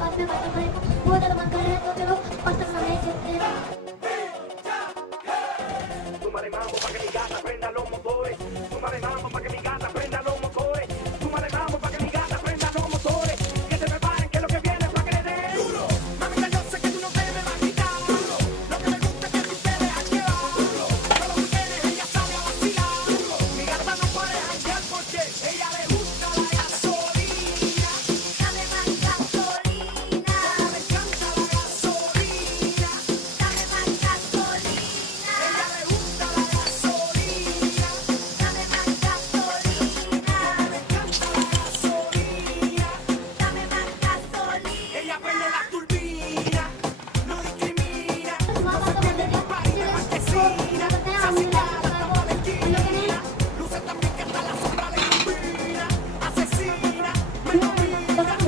बाद में बातें करने को बहुत ज़्यादा मन कर रहा है, तो चलो फर्स्ट अपना मैच देखते हैं। Súmale mambo pa' que mi gata prenda los motores. Súmale mambo pa' que mi